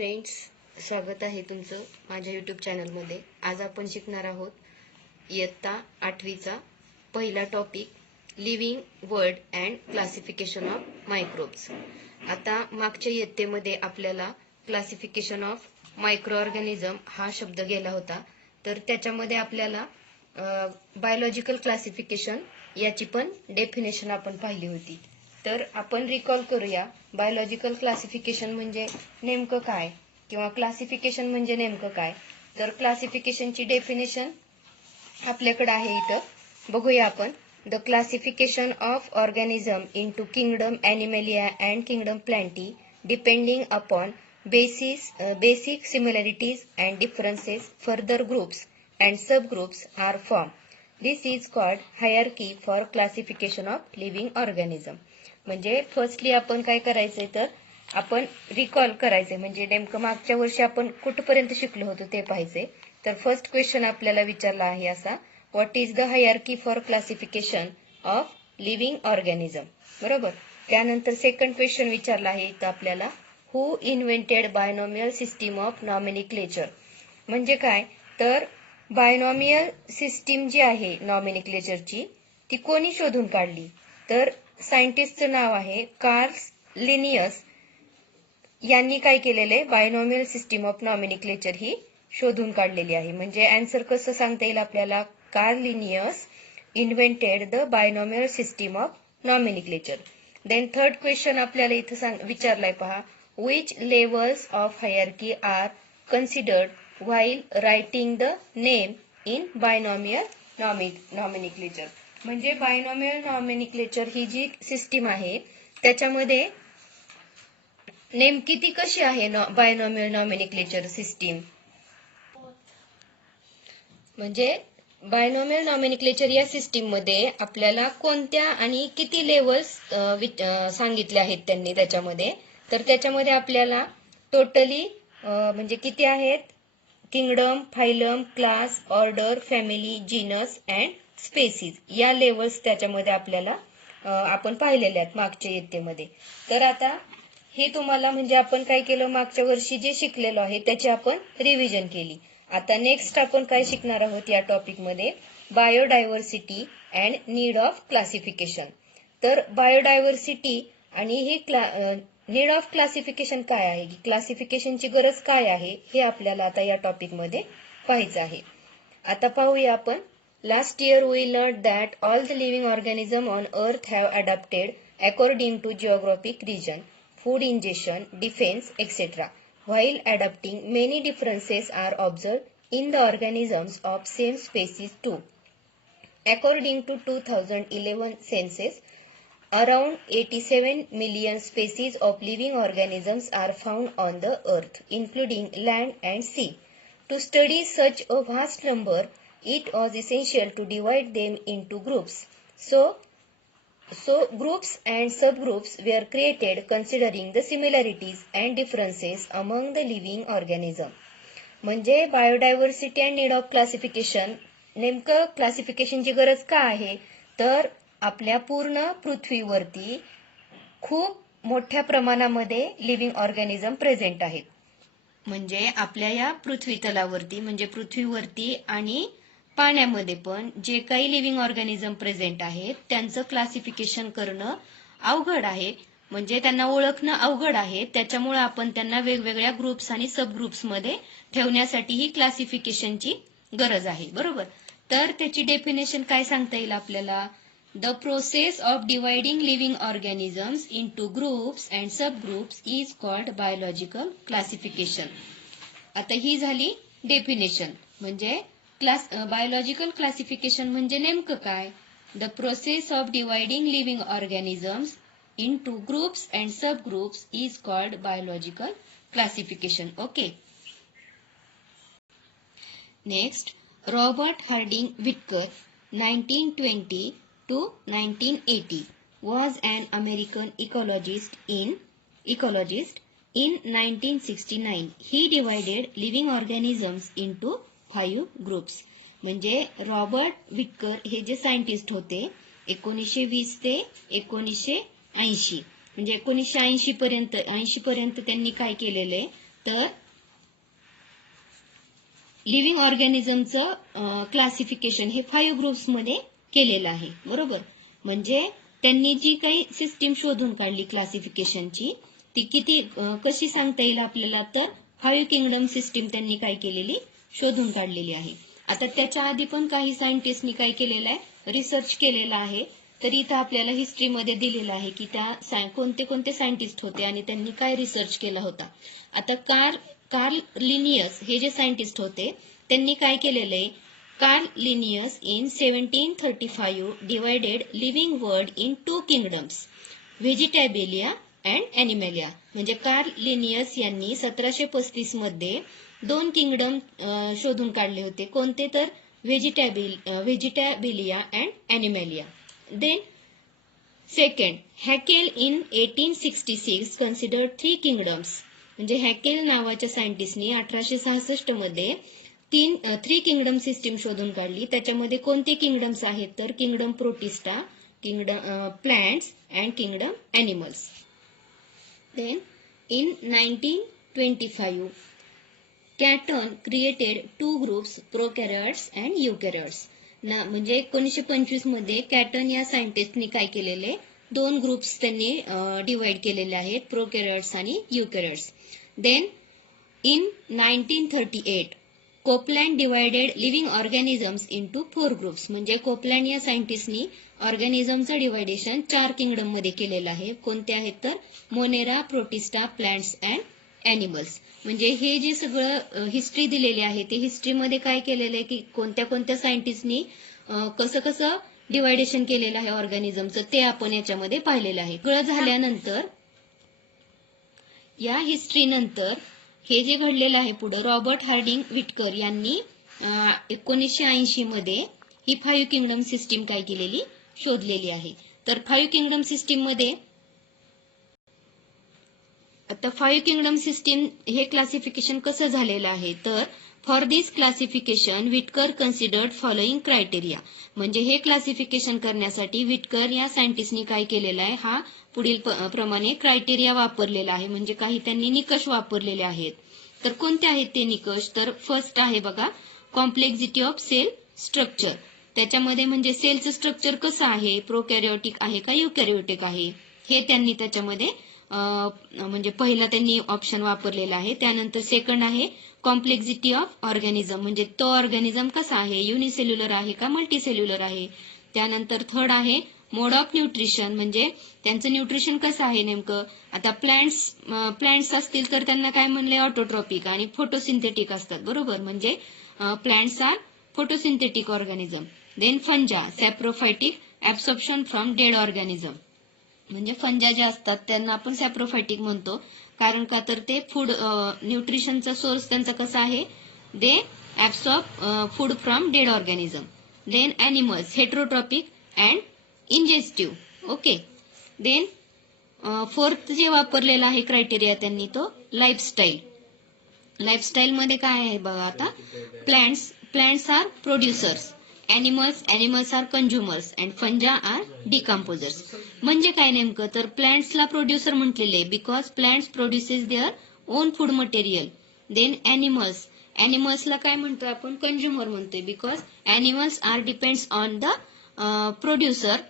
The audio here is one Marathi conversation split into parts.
फ्रेंड्स, स्वागत आहे तुमचं माझ्या यूट्यूब चॅनलमध्ये. आज आपण शिकणार आहोत इयत्ता 8वीचा पहिला topic living world and classification of microbes. आता मागच्या इयत्तेमध्ये आपल्याला क्लासिफिकेशन ऑफ मायक्रो ऑर्गॅनिझम हा शब्द गेला होता, तर त्याच्यामध्ये आपल्याला बायोलॉजिकल क्लासिफिकेशन याची पण डेफिनेशन आपण पाहिली होती. तर आपण रिकॉल करूया, बायोलॉजिकल क्लासिफिकेशन म्हणजे नेमकं काय किंवा क्लासिफिकेशन म्हणजे नेमकं काय. तर क्लासिफिकेशनची डेफिनेशन आपल्याकडे आहे, इथं बघूया आपण. The classification of organism into kingdom animalia and kingdom plantae depending upon basic similarities and differences, further groups and sub groups are form. This is called hierarchy for classification of living organism. म्हणजे फर्स्टली आपण काय करायचंय, तर आपण रिकॉल करायचंय, म्हणजे नेमकं मागच्या वर्षी आपण कुठपर्यंत शिकलो होतो ते पाहायचंय. तर फर्स्ट क्वेश्चन आपल्याला विचारला आहे असा, what is the hierarchy for classification of living organism. बरोबर. त्यानंतर सेकंड क्वेश्चन विचारला आहे इथं आपल्याला, who invented binomial system of nomenclature. म्हणजे काय, तर बायनॉमियल सिस्टीम जी आहे नॉमिनिक्लेचरची ती कोणी शोधून काढली. तर सायंटिस्टचं नाव आहे कार्ल लिनियस. यांनी काय केलेले, बायनॉमियल सिस्टीम ऑफ नॉमिनिक्लेचर ही शोधून काढलेली आहे. म्हणजे आन्सर कसं सांगता येईल आपल्याला, Carl Linnaeus invented the binomial system of nomenclature. Then third question आपल्याला इथं विचारलाय पहा, which levels of hierarchy are considered while writing the name in binomial nomenclature. म्हणजे बायनॉमियल नॉमिनिक्लेचर ही जी सिस्टीम आहे त्याच्यामध्ये नेमकी ती कशी आहे बायनॉमियल नॉमिनिक्लेचर सिस्टीम. म्हणजे बायनॉमियल नॉमिनिक्लेचर या सिस्टीम मध्ये आपल्याला कोणत्या आणि किती लेवल्स सांगितले आहेत त्यांनी त्याच्यामध्ये. तर त्याच्यामध्ये आपल्याला टोटली म्हणजे किती आहेत, kingdom, phylum, class, order, family, genus and species या लेवल्स त्याच्यामध्ये आपल्याला आपण पाहिलेले आहेत मागच्या इयत्तेमध्ये. तर आता हे तुम्हाला म्हणजे आपण काय केलं, मागच्या वर्षी जे शिकलेलो आहे त्याची आपण रिव्हिजन केली. आता नेक्स्ट आपण काय शिकणार आहोत या टॉपिकमध्ये, biodiversity and need of classification. तर बायोडायव्हर्सिटी आणि ही नीड ऑफ क्लासिफिकेशन काय आहे, क्लासिफिकेशनची गरज काय आहे, हे आपल्याला आता या टॉपिकमध्ये पाहायचं आहे. आता पाहूया आपण. Last year we learn that all the living organism on earth have adapted according to geographic region, food ingestion, defense, etc. While adapting, many differences are observed in the organisms of same species too. According to 2011 census, around 87 million species of living organisms are found on the earth, including land and sea. To study such a vast number, it was essential to divide them into groups. So groups and subgroups were created considering the similarities and differences among the living organism. म्हणजे biodiversity and need of classification, नेमकं क्लासिफिकेशनची गरज का आहे, तर आपल्या पूर्ण पृथ्वीवरती खूप मोठ्या प्रमाणामध्ये लिव्हिंग ऑर्गॅनिझम प्रेझेंट आहेत. म्हणजे आपल्या या पृथ्वी तलावरती म्हणजे पृथ्वीवरती आणि पाण्यामध्ये पण जे काही लिव्हिंग ऑर्गॅनिझम प्रेझेंट आहेत त्यांचं क्लासिफिकेशन करणं अवघड आहे, म्हणजे त्यांना ओळखणं अवघड आहे. त्याच्यामुळे आपण त्यांना वेगवेगळ्या ग्रुप्स आणि सब ग्रुप्स मध्ये ठेवण्यासाठी ही क्लासिफिकेशनची गरज आहे. बरोबर. तर त्याची डेफिनेशन काय सांगता येईल आपल्याला, the process of dividing living organisms into groups and sub groups is called biological classification. आता ही झाली डेफिनेशन. म्हणजे बायोलॉजिकल क्लासिफिकेशन म्हणजे नेमकं काय, the process of dividing living organisms into groups and sub groups is called biological classification. Okay. Next, Robert Harding Whittaker 1920 to 1980 was an American ecologist. In 1969 he divided living organisms into 5 groups. म्हणजे रॉबर्ट व्हिटकर हे जे सायंटिस्ट होते 1920 ते 1980, म्हणजे 1980 पर्यंत त्यांनी काय केलेले, तर लिव्हिंग ऑर्गॅनिझमचं क्लासिफिकेशन हे 5 ग्रुप्समध्ये केलेलं आहे, बरोबर. म्हणजे त्यांनी जी काही सिस्टीम शोधून काढली क्लासिफिकेशनची, ती कशी सांगता येईल आपल्याला, तर 5 किंगडम सिस्टीम त्यांनी काय केलेली, शोधून काढलेली आहे. आता त्याच्या आधी पण काही सायंटिस्टनी काय केलेलं आहे, रिसर्च केलेला आहे. तर इथं आपल्याला हिस्ट्रीमध्ये दिलेलं आहे की त्या कोणते कोणते सायंटिस्ट होते आणि त्यांनी काय रिसर्च केला होता. आता कार्ल लिनियस हे जे सायंटिस्ट होते त्यांनी काय केलेलं आहे, Carl Linnaeus in 1735 divided living world in 2 kingdoms, vegetabilia and animalia. म्हणजे कार्ल लिनियस यांनी 1735 मध्ये 2 किंगडम शोधून काढले होते. कोणते, तर vegetabilia and animalia. Then second, Haeckel in 1866 considered 3 kingdoms. म्हणजे हॅकेल नावाच्या सायंटिस्टनी 1866 मध्ये 3 किंगडम सिस्टीम शोधून काढली. त्याच्यामध्ये कोणते किंगडम्स आहेत, तर kingdom protista, kingdom plants and kingdom animals. Then in 1925 Chatton created 2 groups, prokaryotes and eukaryotes. म्हणजे 1925 मध्ये कॅटन या सायंटिस्टनी काय केलेले, 2 ग्रुप्स त्यांनी डिवाइड केलेले आहेत, प्रोकॅरियोट्स आणि eukaryotes. Then in 1938 Copeland divided living organisms into 4 groups. म्हणजे कोपलँड या सायंटिस्टनी ऑर्गॅनिझमचं डिवायडेशन 4 किंगडम मध्ये केलेलं आहे. कोणते आहेत, तर Monera, protista, plants and animals. म्हणजे हे जे सगळं हिस्ट्री दिलेली आहे ते हिस्ट्रीमध्ये काय केलेलं आहे की कोणत्या कोणत्या सायंटिस्टनी कसं कसं डिवायडेशन केलेलं आहे ऑर्गॅनिझमचं, ते आपण याच्यामध्ये पाहिलेलं आहे. सगळं झाल्यानंतर या हिस्ट्री नंतर हे जे घडलेलं आहे पुढे, रॉबर्ट हार्डिंग विटकर यांनी 1980 मध्ये ही 5 किंगडम सिस्टीम काय केलेली, शोधलेली आहे. तर 5 किंगडम सिस्टीम मध्ये आता 5 किंगडम सिस्टीम हे क्लासिफिकेशन कसं झालेलं आहे, तर for this classification Whittaker considered following criteria. म्हणजे हे क्लासिफिकेशन करण्यासाठी विटकर या सायंटिस्टनी काय केलेलं आहे, हा पुढील प्रमाणे क्रायटेरिया वापरलेला आहे. म्हणजे काही त्यांनी निकष वापरलेले आहेत. तर कोणते आहेत ते निकष, तर फर्स्ट आहे बघा, कॉम्प्लेक्सिटी ऑफ सेल स्ट्रक्चर. त्याच्यामध्ये म्हणजे सेलचं स्ट्रक्चर कसं आहे, प्रोकॅरियोटिक आहे का युकॅरियोटिक आहे, हे त्यांनी त्याच्यामध्ये म्हणजे पहिला त्यांनी ऑप्शन वापरलेला आहे. त्यानंतर सेकंड आहे कॉम्प्लेक्सिटी ऑफ ऑर्गॅनिझम. म्हणजे तो ऑर्गॅनिझम कसा आहे, युनिसेल्युलर आहे का मल्टीसेल्युलर आहे. त्यानंतर थर्ड आहे मोड ऑफ न्यूट्रिशन. म्हणजे त्यांचं न्यूट्रिशन कसं आहे नेमकं. आता प्लांट्स असतील तर त्यांना काय म्हणले, ऑटोट्रॉपिक आणि फोटोसिंथेटिक असतात, बरोबर. म्हणजे plants are photosynthetic organism. Then fungi, saprophytic absorption from dead organism. म्हणजे फंजा जे असतात त्यांना आपण सॅप्रोफायटिक म्हणतो. कारण का, तर ते फूड न्यूट्रिशनचा सोर्स त्यांचा कसा आहे, they absorb food from dead organism. Then animals, heterotrophic and ingestive. Okay. Then fourth जे वापरलेला आहे क्रायटेरिया त्यांनी, तो लाईफस्टाईल. लाईफस्टाईल काय आहे बघा, आता plants are producers, animals are consumers and fungi are decomposers. म्हणजे काय नेमकं, तर प्लांट्सला प्रोड्युसर म्हटलेले because plants produces their own food material. Then ॲनिमल्सला काय म्हणतो आपण, कंझ्युमर म्हणतोय because animals are depends on the producer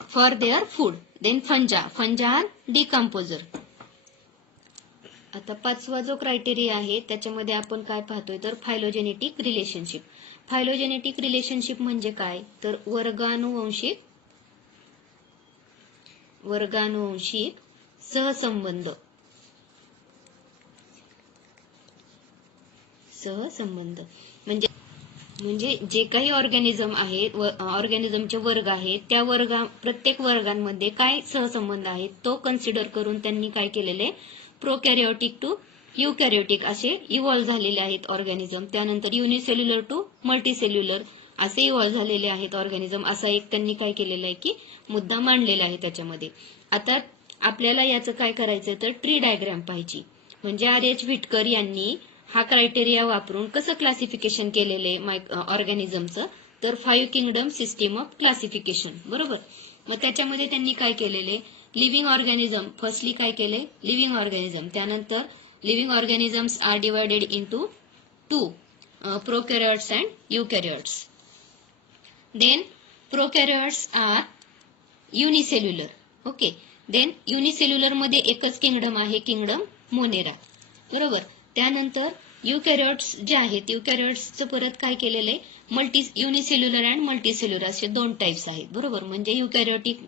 for their food. Then fungi are decomposer. आता 5वा जो क्रायटेरिया आहे त्याच्यामध्ये आपण काय पाहतोय, तर फायलोजेनेटिक रिलेशनशिप. फायलोजेनेटिक रिलेशनशिप म्हणजे काय, तर वर्गानुवंशिक सहसंबंध. म्हणजे जे काही ऑर्गॅनिझम आहेत, ऑर्गॅनिझमचे वर्ग आहेत, त्या प्रत्येक वर्गांमध्ये काय सहसंबंध आहेत तो कन्सिडर करून त्यांनी काय केलेले, प्रोकॅरियोटिक टू युकॅरियोटिक असे इव्हॉल्व्ह झालेले आहेत ऑर्गॅनिझम. त्यानंतर युनिसेल्युलर टू मल्टीसेल्युलर असे इव्हॉल्व्ह झालेले आहेत ऑर्गॅनिझम. असा एक त्यांनी काय केलेला आहे की मुद्दा मांडलेला आहे त्याच्यामध्ये. आता आपल्याला याचं काय करायचं, तर ट्री डायग्राम पाहिजे. म्हणजे R.H. विटकर यांनी हा क्रायटेरिया वापरून कसं क्लासिफिकेशन केलेले ऑर्गॅनिझमचं, तर 5 किंगडम सिस्टीम ऑफ क्लासिफिकेशन, बरोबर. मग त्याच्यामध्ये त्यांनी काय केलेले, लिव्हिंग ऑर्गॅनिझम फर्स्टली काय केले, लिव्हिंग ऑर्गॅनिझम. त्यानंतर living organisms are divided into two, prokaryotes and eukaryotes. Then prokaryotes are unicellular. Okay. Then unicellular मध्ये एकच किंगडम आहे, किंगडम मोनेरा. बरोबर. त्यानंतर युकॅरियोट्स जे आहेत, युकॅरियोट्सचं परत काय केलेलं आहे, युनिसेल्युलर अँड मल्टीसेल्युलर असे 2 टाइप्स आहेत. बरोबर. म्हणजे युकॅरियोटिक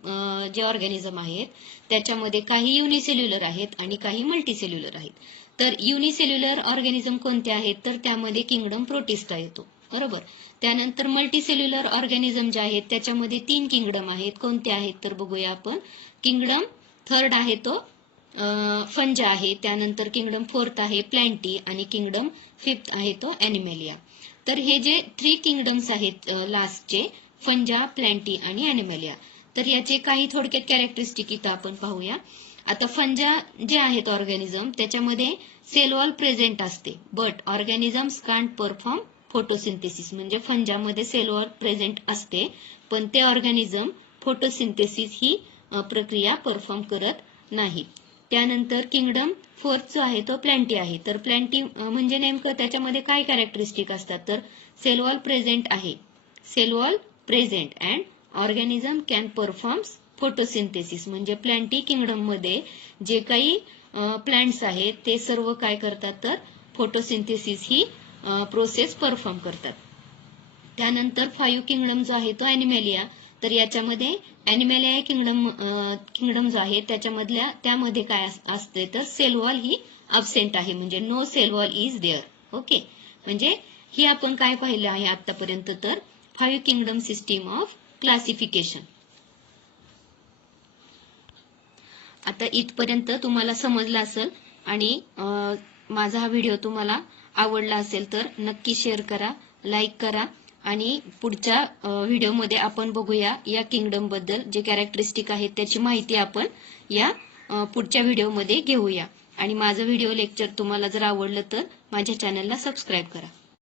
जे ऑर्गॅनिझम आहेत त्याच्यामध्ये काही युनिसेल्युलर आहेत आणि काही मल्टीसेल्युलर आहेत. तर युनिसेल्युलर ऑर्गॅनिझम कोणते आहेत, तर त्यामध्ये किंगडम प्रोटिस्टा येतो. बरोबर. त्यानंतर मल्टीसेल्युलर ऑर्गॅनिझम जे आहेत त्याच्यामध्ये 3 किंगडम आहेत. कोणते आहेत तर बघूया आपण. किंगडम थर्ड आहे तो फंजा आहे, त्यानंतर किंगडम फोर्थ आहे प्लॅन्टी आणि किंगडम फिफ्थ आहे तो ॲनिमॅलिया. तर हे जे 3 किंगडम्स आहेत लास्टचे, फंजा, प्लॅन्टी आणि ॲनिमॅलिया, तर याचे काही थोडक्यात कॅरेक्टरिस्टिक इथं आपण पाहूया. आता फंजा जे आहेत ऑर्गॅनिझम त्याच्यामध्ये सेल वॉल प्रेझेंट असते, but organisms can't perform photosynthesis. म्हणजे फंजामध्ये सेल वॉल प्रेझेंट असते पण ते ऑर्गॅनिझम फोटोसिंथेसिस ही प्रक्रिया परफॉर्म करत नाही. त्यानंतर किंगडम फोर्थ जो आहे तो प्लॅन्टी आहे. तर प्लॅन्टी म्हणजे नेमकं त्याच्यामध्ये काय कॅरेक्टरिस्टिक असतात तर सेल वॉल प्रेझेंट आहे, cell wall present and organism can perform photosynthesis. म्हणजे प्लॅन्टी किंगडम मध्ये जे काही प्लांट्स आहेत ते सर्व काय करतात तर फोटोसिंथेसिस ही प्रोसेस परफॉर्म करतात. त्यानंतर 5 किंगडम जो आहे तो ॲनिमॅलिया. तर याच्यामध्ये ॲनिमॅलिया किंगडम जो आहे त्यामध्ये काय असते तर सेल वॉल ही अब्सेंट आहे, म्हणजे no cell wall is there. Okay. म्हणजे ही आपण काय पाहिलं आहे आतापर्यंत तर 5 किंगडम सिस्टीम ऑफ क्लासिफिकेशन. आता इथपर्यंत तुम्हाला समजलं असेल आणि माझा हा व्हिडिओ तुम्हाला आवडला असेल तर नक्की शेअर करा, लाईक करा आणि पुढच्या व्हिडिओमध्ये आपण बघूया या किंगडम बद्दल जे कॅरेक्टरिस्टिक आहेत त्याची माहिती आपण या पुढच्या व्हिडिओमध्ये घेऊया. आणि माझं व्हिडिओ लेक्चर तुम्हाला जर आवडलं तर माझ्या चॅनलला सबस्क्राईब करा.